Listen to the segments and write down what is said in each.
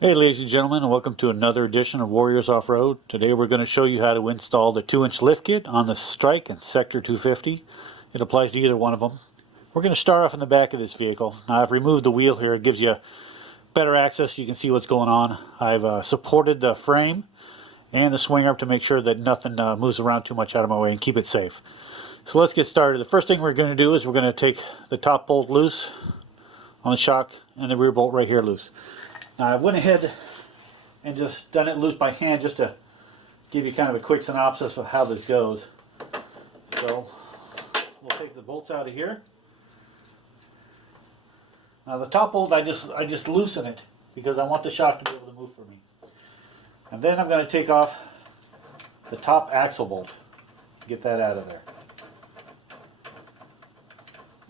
Hey ladies and gentlemen, and welcome to another edition of Warriors Off-Road. Today we're going to show you how to install the 2-inch lift kit on the Strike and Sector 250. It applies to either one of them. We're going to start off in the back of this vehicle. Now I've removed the wheel here. It gives you better access so you can see what's going on. I've supported the frame and the swing arm to make sure that nothing moves around too much out of my way and keep it safe. So let's get started. The first thing we're going to do is we're going to take the top bolt loose on the shock and the rear bolt right here loose. Now I went ahead and just done it loose by hand just to give you kind of a quick synopsis of how this goes. So we'll take the bolts out of here. Now the top bolt I just loosen it because I want the shock to be able to move for me. And then I'm going to take off the top axle bolt. Get that out of there.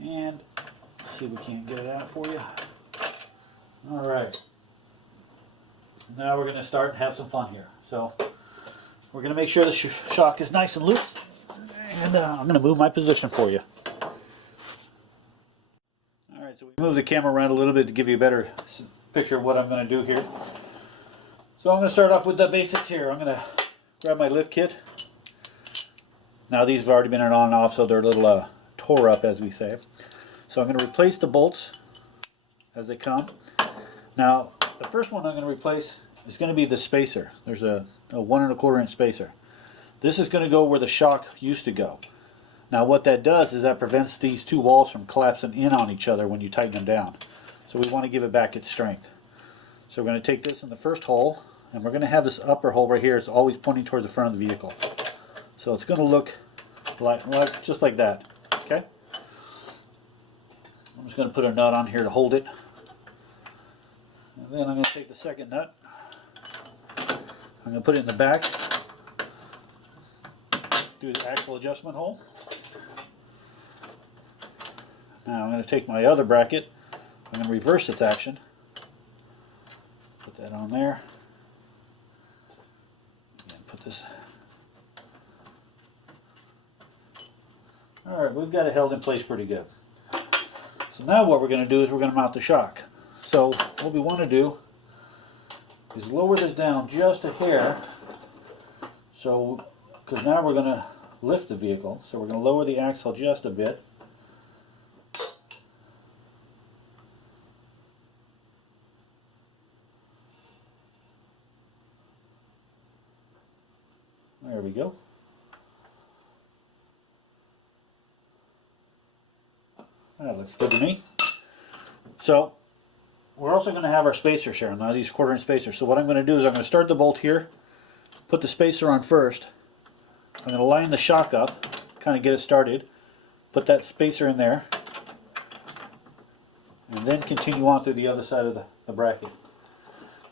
And see if we can't get it out for you. Alright. Now we're going to start and have some fun here. So we're going to make sure the shock is nice and loose, and I'm going to move my position for you. Alright, so we move the camera around a little bit to give you a better picture of what I'm going to do here. So I'm going to start off with the basics here. I'm going to grab my lift kit. Now these have already been on and off, so they're a little tore up, as we say. So I'm going to replace the bolts as they come. Now the first one I'm going to replace is going to be the spacer. There's a 1 1/4 inch spacer. This is going to go where the shock used to go. Now what that does is that prevents these two walls from collapsing in on each other when you tighten them down. So we want to give it back its strength. So we're going to take this in the first hole, and we're going to have this upper hole right here. It's always pointing towards the front of the vehicle. So it's going to look like just like that. Okay? I'm just going to put a nut on here to hold it. And then I'm going to take the second nut. I'm going to put it in the back through the axle adjustment hole. Now I'm going to take my other bracket. I'm going to reverse its action. Put that on there. And put this. Alright, we've got it held in place pretty good. So now what we're going to do is we're going to mount the shock. So what we want to do is lower this down just a hair, so because now we're going to lift the vehicle, so we're going to lower the axle just a bit. There we go. That looks good to me. So we're also going to have our spacers here. Now these 1/4 inch spacers. So what I'm going to do is I'm going to start the bolt here, put the spacer on first. I'm going to line the shock up, kind of get it started, put that spacer in there, and then continue on through the other side of the bracket.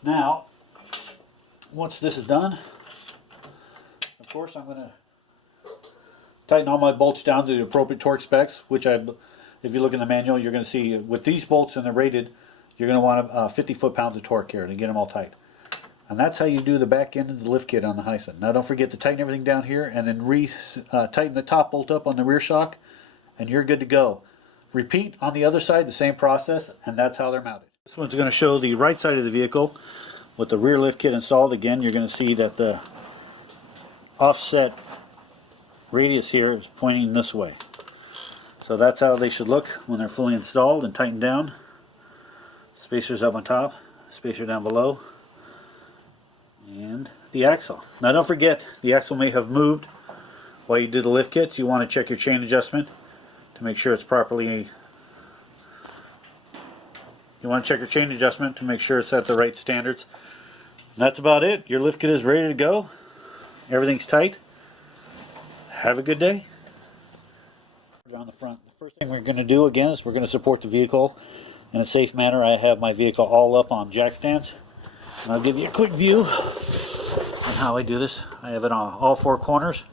Now, once this is done, of course I'm going to tighten all my bolts down to the appropriate torque specs, which if you look in the manual, you're going to see with these bolts and they're rated, you're going to want 50 foot-pounds of torque here to get them all tight. And that's how you do the back end of the lift kit on the HISUN. Now don't forget to tighten everything down here and then tighten the top bolt up on the rear shock, and you're good to go. Repeat on the other side, the same process, and that's how they're mounted. This one's going to show the right side of the vehicle with the rear lift kit installed. Again, you're going to see that the offset radius here is pointing this way. So that's how they should look when they're fully installed and tightened down. Spacers up on top, spacer down below, and the axle. Now don't forget, the axle may have moved while you did the lift kit, so you want to check your chain adjustment to make sure it's properly. You want to check your chain adjustment to make sure it's at the right standards. And that's about it. Your lift kit is ready to go. Everything's tight. Have a good day. Around the front. The first thing we're going to do again is we're going to support the vehicle in a safe manner. I have my vehicle all up on jack stands, and I'll give you a quick view on how I do this. I have it on all four corners,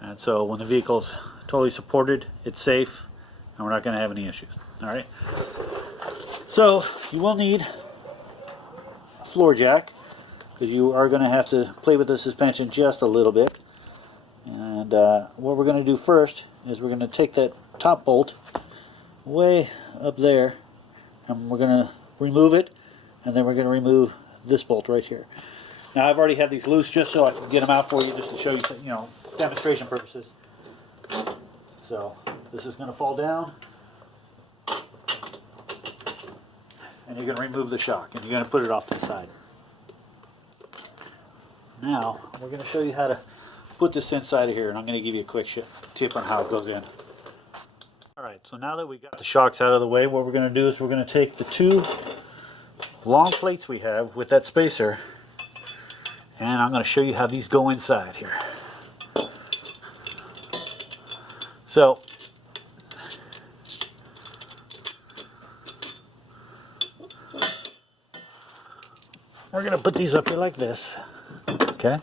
and so when the vehicle's totally supported, it's safe, and we're not going to have any issues. Alright, so you will need a floor jack because you are going to have to play with the suspension just a little bit. And what we're going to do first is we're going to take that top bolt way up there, and we're going to remove it, and then we're going to remove this bolt right here. Now I've already had these loose just so I can get them out for you, just to show you, you know, demonstration purposes. So this is going to fall down, and you're going to remove the shock, and you're going to put it off to the side. Now we're going to show you how to put this inside of here, and I'm going to give you a quick tip on how it goes in. Alright, so now that we got the shocks out of the way, what we're going to do is we're going to take the two long plates we have with that spacer, and I'm going to show you how these go inside here. So we're going to put these up here like this. Okay.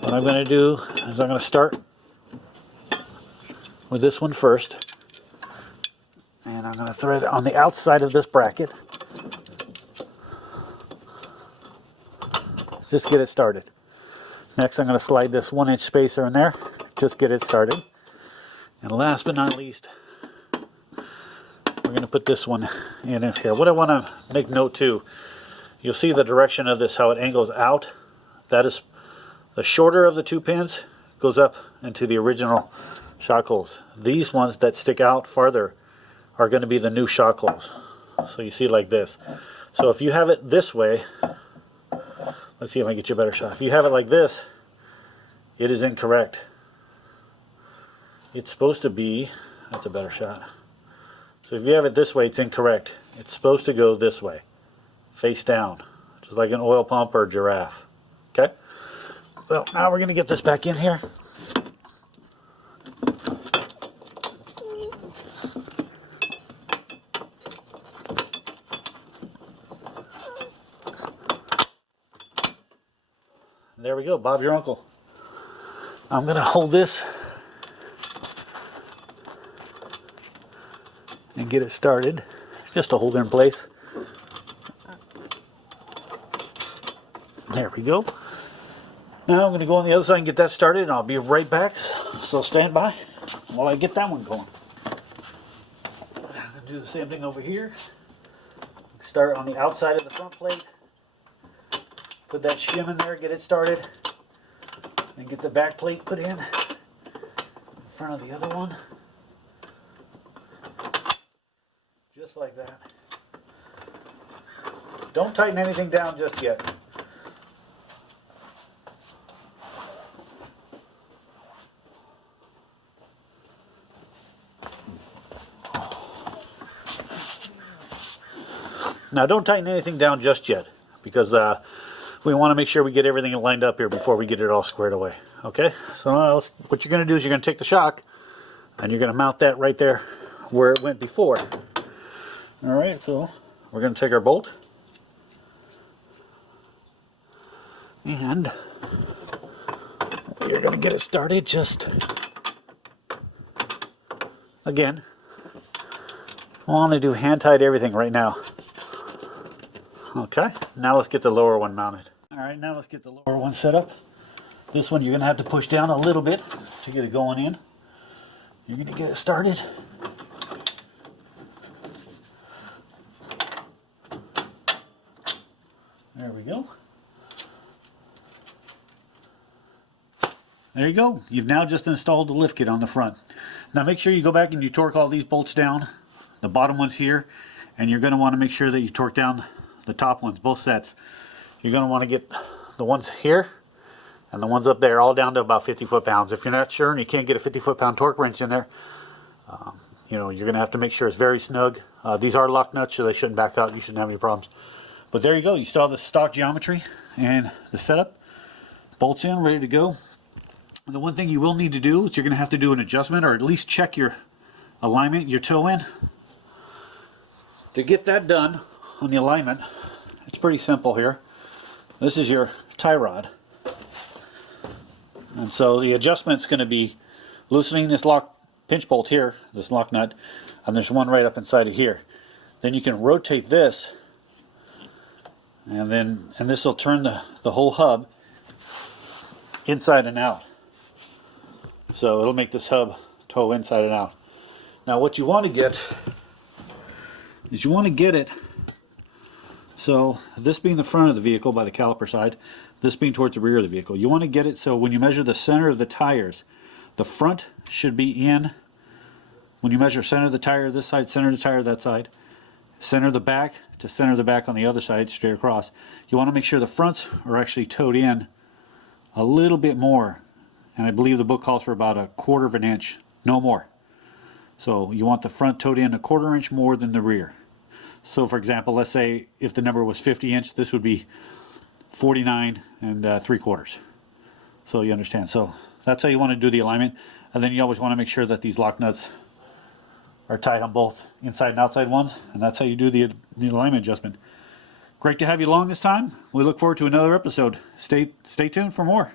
What I'm going to do is I'm going to start with this one first, and I'm going to thread it on the outside of this bracket. Just get it started. Next, I'm going to slide this 1-inch spacer in there. Just get it started. And last but not least, we're going to put this one in here. What I want to make note too, you'll see the direction of this, how it angles out. That is the shorter of the two pins goes up into the original shock holes. These ones that stick out farther are going to be the new shock holes. So you see like this. So if you have it this way, let's see if I can get you a better shot. If you have it like this, it is incorrect. It's supposed to be, that's a better shot. So if you have it this way, it's incorrect. It's supposed to go this way, face down, just like an oil pump or a giraffe. Okay? Well, now we're going to get this back in here. There we go, Bob's your uncle. I'm going to hold this and get it started, just to hold it in place. There we go. Now I'm going to go on the other side and get that started, and I'll be right back. So stand by while I get that one going. I'm going to do the same thing over here. Start on the outside of the front plate. Put that shim in there, get it started, and get the back plate put in front of the other one. Just like that. Don't tighten anything down just yet. Now don't tighten anything down just yet, because we want to make sure we get everything lined up here before we get it all squared away. Okay, so now what you're going to do is you're going to take the shock and you're going to mount that right there where it went before. Alright, so we're going to take our bolt and we're going to get it started. Just again, I want to do hand tight everything right now. Okay, now let's get the lower one mounted. Alright, now let's get the lower one set up. This one you're going to have to push down a little bit to get it going in. You're going to get it started. There we go. There you go. You've now just installed the lift kit on the front. Now make sure you go back and you torque all these bolts down. The bottom one's here, and you're going to want to make sure that you torque down the top ones, both sets. You're going to want to get the ones here and the ones up there all down to about 50 foot-pounds. If you're not sure and you can't get a 50 foot-pound torque wrench in there, you know, you're going to have to make sure it's very snug. These are lock nuts, so they shouldn't back out. You shouldn't have any problems. But there you go. You still have the stock geometry and the setup. Bolts in, ready to go. And the one thing you will need to do is you're going to have to do an adjustment, or at least check your alignment, your toe in. To get that done on the alignment, it's pretty simple here. This is your tie rod. And so the adjustment's going to be loosening this lock pinch bolt here, this lock nut, and there's one right up inside of here. Then you can rotate this, and this will turn the whole hub inside and out. So it'll make this hub toe inside and out. Now what you want to get is you want to get it So this being the front of the vehicle by the caliper side, this being towards the rear of the vehicle. You want to get it so when you measure the center of the tires, the front should be in. When you measure center of the tire this side, center of the tire that side, center of the back to center of the back on the other side, straight across. You want to make sure the fronts are actually towed in a little bit more. And I believe the book calls for about 1/4 of an inch, no more. So you want the front towed in 1/4 inch more than the rear. So for example, let's say if the number was 50 inch, this would be 49 3/4. So you understand. So that's how you want to do the alignment. And then you always want to make sure that these lock nuts are tight on both inside and outside ones. And that's how you do the alignment adjustment. Great to have you along this time. We look forward to another episode. Stay tuned for more.